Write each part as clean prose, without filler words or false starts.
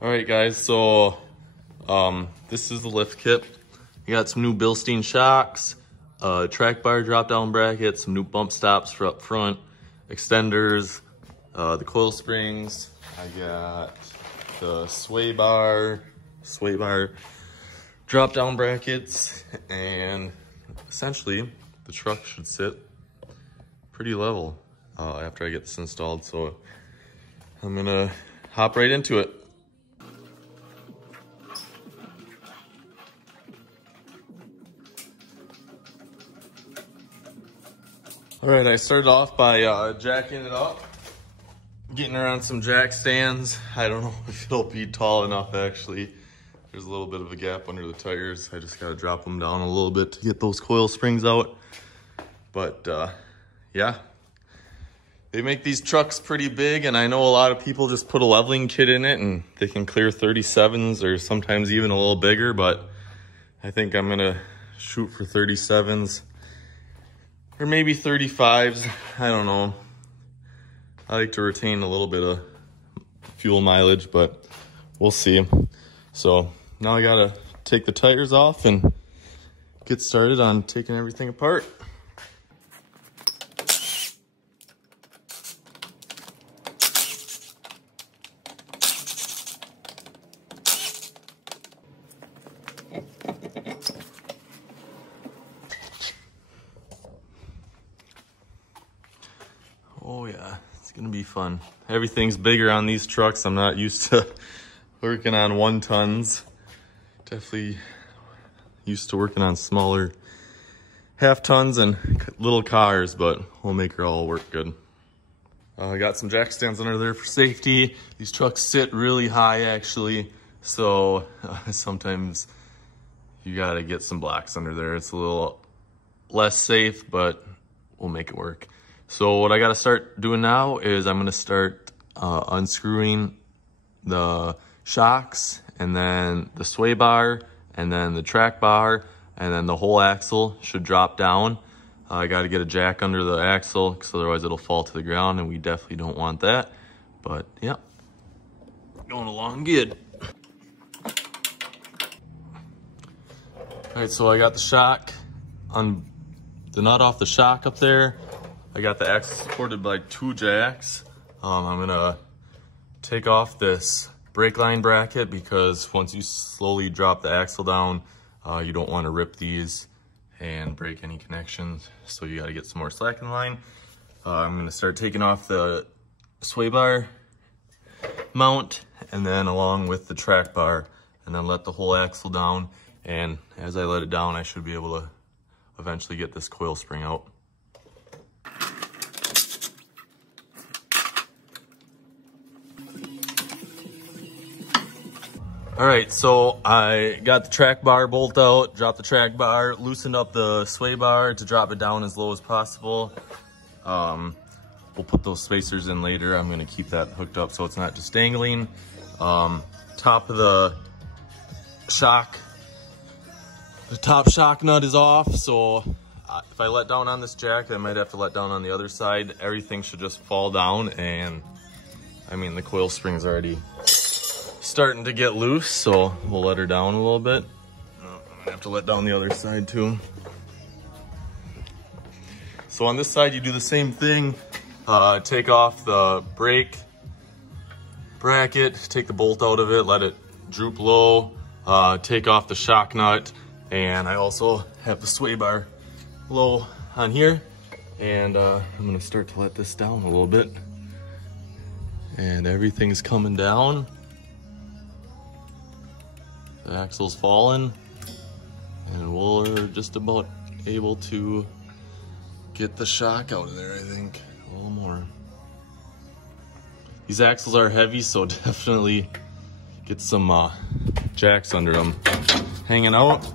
All right, guys, so this is the lift kit. You got some new bilstein shocks, track bar drop down bracket, some new bump stops for up front, extenders, the coil springs. I got the sway bar drop down brackets, and essentially the truck should sit pretty level after I get this installed. So I'm gonna hop right into it. All right, I started off by jacking it up, getting around some jack stands. I don't know if it'll be tall enough, actually. There's a little bit of a gap under the tires. I just gotta drop them down a little bit to get those coil springs out. But yeah, they make these trucks pretty big, and I know a lot of people just put a leveling kit in it and they can clear 37s or sometimes even a little bigger, but I think I'm gonna shoot for 37s. Or maybe 35s, I don't know. I like to retain a little bit of fuel mileage, but we'll see. So now I gotta take the tires off and get started on taking everything apart. Oh yeah, it's gonna be fun. Everything's bigger on these trucks. I'm not used to working on 1 tons. Definitely used to working on smaller half tons and little cars, but we'll make her all work good. I got some jack stands under there for safety. These trucks sit really high actually, so sometimes you gotta get some blocks under there. It's a little less safe, but we'll make it work. So what I gotta start doing now is I'm gonna start unscrewing the shocks, and then the sway bar, and then the track bar, and then the whole axle should drop down. I gotta get a jack under the axle, because otherwise it'll fall to the ground, and we definitely don't want that. But yeah, going along good. All right, so I got the shock on the nut off the shock up there. I got the axle supported by 2 jacks. I'm gonna take off this brake line bracket because once you slowly drop the axle down, you don't want to rip these and break any connections. So you gotta get some more slack in line. I'm gonna start taking off the sway bar mount, and then along with the track bar, and then let the whole axle down. And as I let it down, I should be able to eventually get this coil spring out. All right, so I got the track bar bolt out, dropped the track bar, loosened up the sway bar to drop it down as low as possible. We'll put those spacers in later. I'm gonna keep that hooked up so it's not just dangling. Top of the shock, the top shock nut is off, so if I let down on this jack, I might have to let down on the other side. Everything should just fall down, and I mean, the coil spring is already starting to get loose, so we'll let her down a little bit. I'm gonna have to let down the other side too. So on this side, you do the same thing. Take off the brake bracket, take the bolt out of it, let it droop low, take off the shock nut, and I also have the sway bar low on here. And I'm gonna start to let this down a little bit. And everything's coming down. The axle's falling, and we're just about able to get the shock out of there, I think. A little more. These axles are heavy, so definitely get some jacks under them. Hanging out.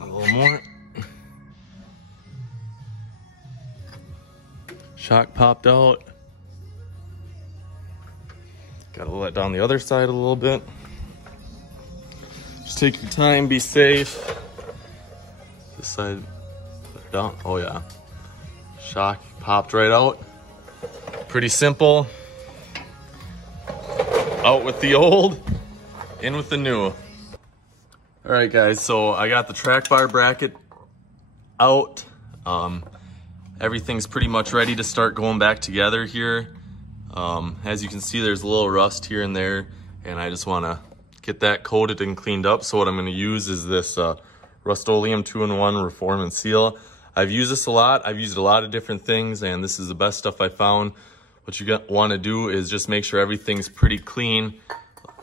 A little more. Shock popped out. Gotta let down the other side a little bit. Just take your time, be safe. This side, down. Oh yeah. Shock popped right out. Pretty simple. Out with the old. In with the new. All right, guys, so I got the track bar bracket out. Everything's pretty much ready to start going back together here. As you can see, there's a little rust here and there, and I just want to get that coated and cleaned up. So what I'm going to use is this Rust-Oleum 2-in-1 Reform and Seal. I've used this a lot. I've used a lot of different things, and this is the best stuff I found. What you want to do is just make sure everything's pretty clean,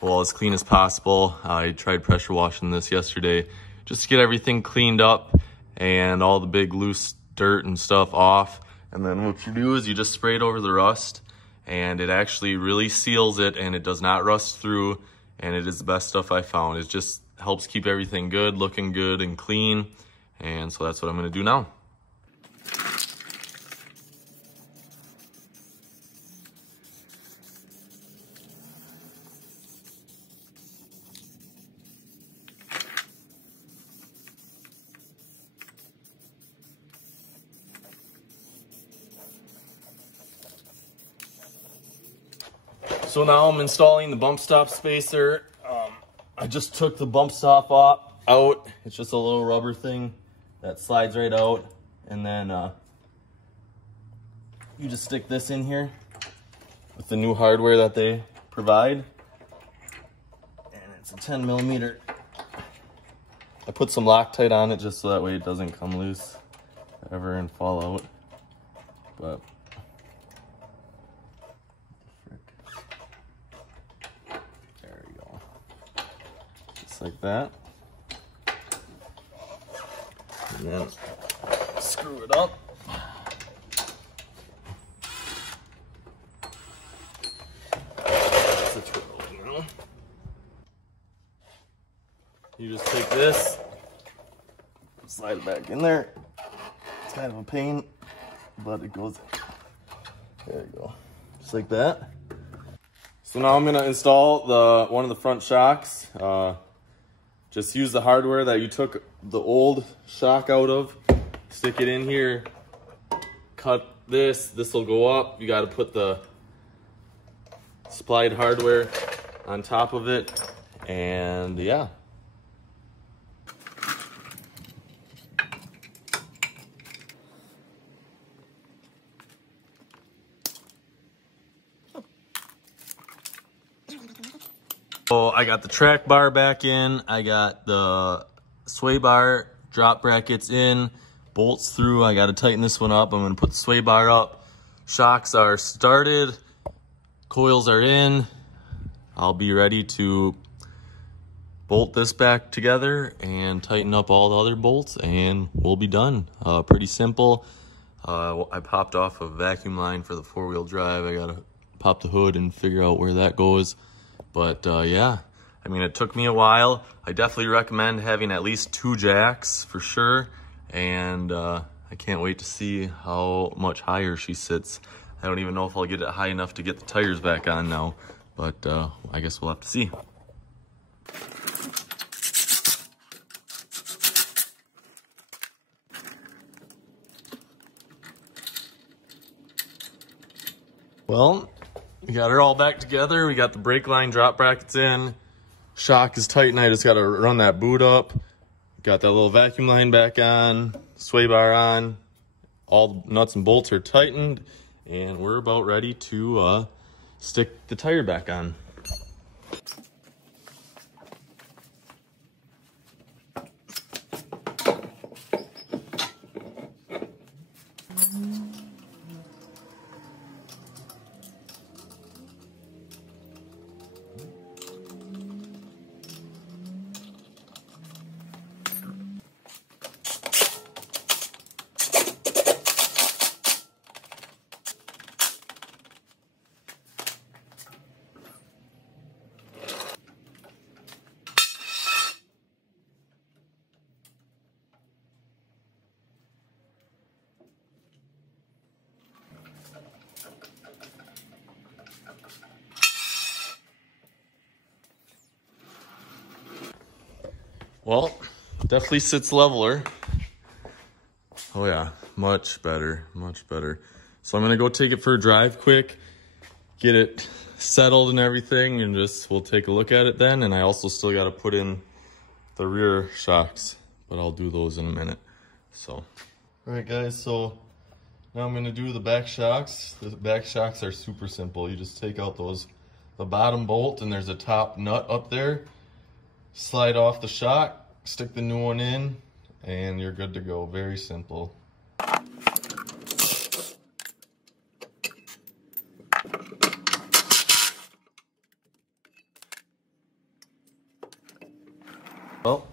well, as clean as possible. I tried pressure washing this yesterday just to get everything cleaned up and all the big loose dirt and stuff off. And then what you do is you just spray it over the rust, and it actually really seals it, and it does not rust through, and it is the best stuff I found. It just helps keep everything good, looking good and clean, and so that's what I'm going to do now. So now I'm installing the bump stop spacer. I just took the bump stop out. It's just a little rubber thing that slides right out. And then you just stick this in here with the new hardware that they provide. And it's a 10mm. I put some Loctite on it just so that way it doesn't come loose ever and fall out. But like that, and then screw it up. That's a twirl, you know? You just take this, slide it back in there. It's kind of a pain, but it goes. There you go, just like that. So now I'm gonna install one of the front shocks. Just use the hardware that you took the old shock out of, stick it in here, cut this will go up. You got to put the supplied hardware on top of it, and yeah. So I got the track bar back in, I got the sway bar drop brackets in, bolts through. I got to tighten this one up. I'm going to put the sway bar up. Shocks are started, coils are in. I'll be ready to bolt this back together and tighten up all the other bolts, and we'll be done. Pretty simple. I popped off a vacuum line for the 4-wheel drive. I got to pop the hood and figure out where that goes. But yeah, I mean, it took me a while. I definitely recommend having at least 2 jacks for sure. And I can't wait to see how much higher she sits. I don't even know if I'll get it high enough to get the tires back on now, but I guess we'll have to see. Well, we got her all back together. We got the brake line drop brackets in. Shock is tight, and I just got to run that boot up. Got that little vacuum line back on, sway bar on. All the nuts and bolts are tightened, and we're about ready to stick the tire back on. Well, definitely sits leveler. Oh yeah, much better, much better. So I'm gonna go take it for a drive quick, get it settled and everything, and we'll take a look at it then. And I also still got to put in the rear shocks, but I'll do those in a minute. So, all right guys, so now I'm gonna do the back shocks. The back shocks are super simple. You just take out the bottom bolt, and there's a top nut up there. Slide off the shock, stick the new one in, and you're good to go. Very simple. Well,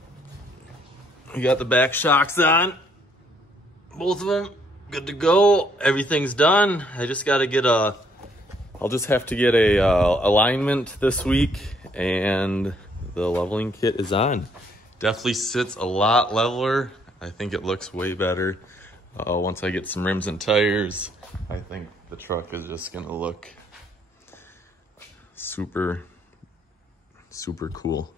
we got the back shocks on, both of them, good to go. Everything's done. I just got to get I'll just have to get a alignment this week, and the leveling kit is on. Definitely sits a lot leveler. I think it looks way better. Once I get some rims and tires, I think the truck is just gonna look super, super cool.